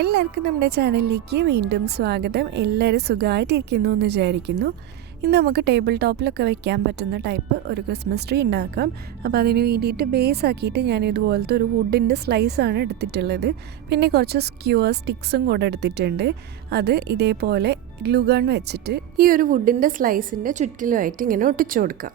എല്ലാവർക്കും നമ്മുടെ ചാനലിലേക്ക് വീണ്ടും സ്വാഗതം. എല്ലാവരും സുഖമായിട്ടിരിക്കുന്നു എന്ന് വിചാരിക്കുന്നു. ഇന്ന് നമുക്ക് ടേബിൾ ടോപ്പിലൊക്കെ വെക്കാൻ പറ്റുന്ന ടൈപ്പ് ഒരു ക്രിസ്മസ് ട്രീ ഉണ്ടാക്കാം. അപ്പോൾ അതിന് വേണ്ടിയിട്ട് ബേസ് ആക്കിയിട്ട് ഞാൻ ഇതുപോലത്തെ ഒരു വുഡിൻ്റെ സ്ലൈസാണ് എടുത്തിട്ടുള്ളത്. പിന്നെ കുറച്ച് സ്ക്യൂർ സ്റ്റിക്സും കൂടെ എടുത്തിട്ടുണ്ട്. അത് ഇതേപോലെ ഗ്ലൂ ഗൺ വെച്ചിട്ട് ഈ ഒരു വുഡിൻ്റെ സ്ലൈസിൻ്റെ ചുറ്റിലുമായിട്ട് ഇങ്ങനെ ഒട്ടിച്ചു കൊടുക്കാം.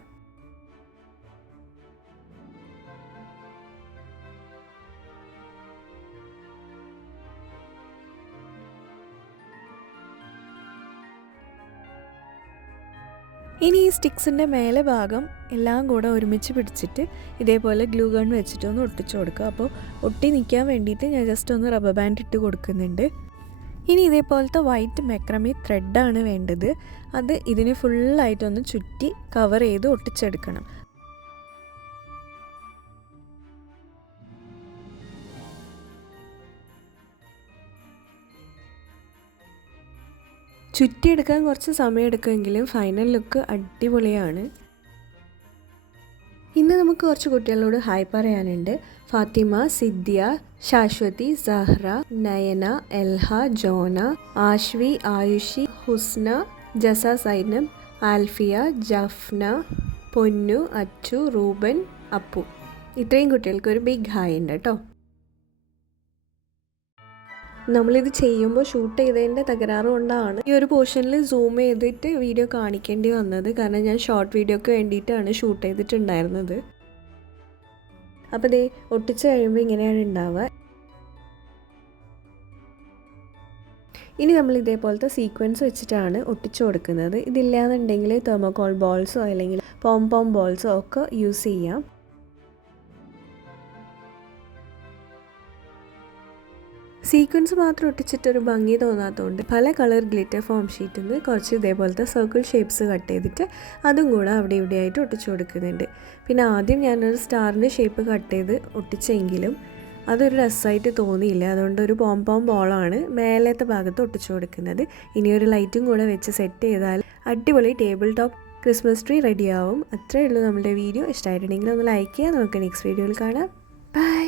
ഇനി ഈ സ്റ്റിക്സിൻ്റെ മേലെ ഭാഗം എല്ലാം കൂടെ ഒരുമിച്ച് പിടിച്ചിട്ട് ഇതേപോലെ ഗ്ലൂ ഗൺ വെച്ചിട്ട് ഒന്ന് ഒട്ടിച്ചു കൊടുക്കുക. അപ്പോൾ ഒട്ടി നിൽക്കാൻ വേണ്ടിയിട്ട് ഞാൻ ജസ്റ്റ് ഒന്ന് റബ്ബർ ബാൻഡ് ഇട്ട് കൊടുക്കുന്നുണ്ട്. ഇനി ഇതേപോലത്തെ വൈറ്റ് മെക്രമി ത്രെഡാണ് വേണ്ടത്. അത് ഇതിന് ഫുള്ളായിട്ടൊന്ന് ചുറ്റി കവർ ചെയ്ത് ഒട്ടിച്ചെടുക്കണം. ചുറ്റിയെടുക്കാൻ കുറച്ച് സമയമെടുക്കുമെങ്കിലും ഫൈനൽ ലുക്ക് അടിപൊളിയാണ്. ഇന്ന് നമുക്ക് കുറച്ച് കുട്ടികളോട് ഹായ് പറയാനുണ്ട്. ഫാത്തിമ, സിദ്ധ്യ, ശാശ്വതി, സഹ്റ, നയന, എൽഹ, ജോന, ആശ്വി, ആയുഷി, ഹുസ്ന, ജസ, സൈനബ്, ആൽഫിയ, ജഫ്ന, പൊന്നു, അച്ചു, റൂബൻ, അപ്പു. ഇത്രയും കുട്ടികൾക്ക് ഒരു ബിഗ് ഹായ് ഉണ്ട് കേട്ടോ. നമ്മളിത് ചെയ്യുമ്പോൾ ഷൂട്ട് ചെയ്തതിൻ്റെ തകരാറ് കൊണ്ടാണ് ഈ ഒരു പോർഷനിൽ സൂം ചെയ്തിട്ട് വീഡിയോ കാണിക്കേണ്ടി വന്നത്. കാരണം ഞാൻ ഷോർട്ട് വീഡിയോക്ക് വേണ്ടിയിട്ടാണ് ഷൂട്ട് ചെയ്തിട്ടുണ്ടായിരുന്നത്. അപ്പോൾ ദേ ഒട്ടിച്ച് കഴിയുമ്പോൾ ഇങ്ങനെയാണ് ഉണ്ടാവുക. ഇനി നമ്മൾ ഇതേപോലത്തെ സീക്വൻസ് വെച്ചിട്ടാണ് ഒട്ടിച്ചു കൊടുക്കുന്നത്. ഇതില്ലാന്നുണ്ടെങ്കിൽ തെർമോകോൾ ബോൾസോ അല്ലെങ്കിൽ പോം ബോൾസോ ഒക്കെ യൂസ് ചെയ്യാം. സീക്വൻസ് മാത്രം ഒട്ടിച്ചിട്ടൊരു ഭംഗി തോന്നാത്തതുകൊണ്ട് പല കളർ ഗ്ലിറ്റർ ഫോം ഷീറ്റിൽ നിന്ന് കുറച്ച് ഇതേപോലത്തെ സർക്കിൾ ഷേപ്സ് കട്ട് ചെയ്തിട്ട് അതും കൂടെ അവിടെ ഇവിടെയായിട്ട് ഒട്ടിച്ചു കൊടുക്കുന്നുണ്ട്. പിന്നെ ആദ്യം ഞാനൊരു സ്റ്റാറിൻ്റെ ഷേപ്പ് കട്ട് ചെയ്ത് ഒട്ടിച്ചെങ്കിലും അതൊരു രസമായിട്ട് തോന്നിയില്ല. അതുകൊണ്ട് ഒരു പോം ബോളാണ് മേലത്തെ ഭാഗത്ത് ഒട്ടിച്ചു കൊടുക്കുന്നത്. ഇനി ഒരു ലൈറ്റും കൂടെ വെച്ച് സെറ്റ് ചെയ്താൽ അടിപൊളി ടേബിൾ ടോപ്പ് ക്രിസ്മസ് ട്രീ റെഡിയാവും. അത്രയേ ഉള്ളൂ നമ്മുടെ വീഡിയോ. ഇഷ്ടമായിട്ടുണ്ടെങ്കിൽ ഒന്ന് ലൈക്ക് ചെയ്യുക. നമുക്ക് നെക്സ്റ്റ് വീഡിയോയിൽ കാണാം. ബൈ.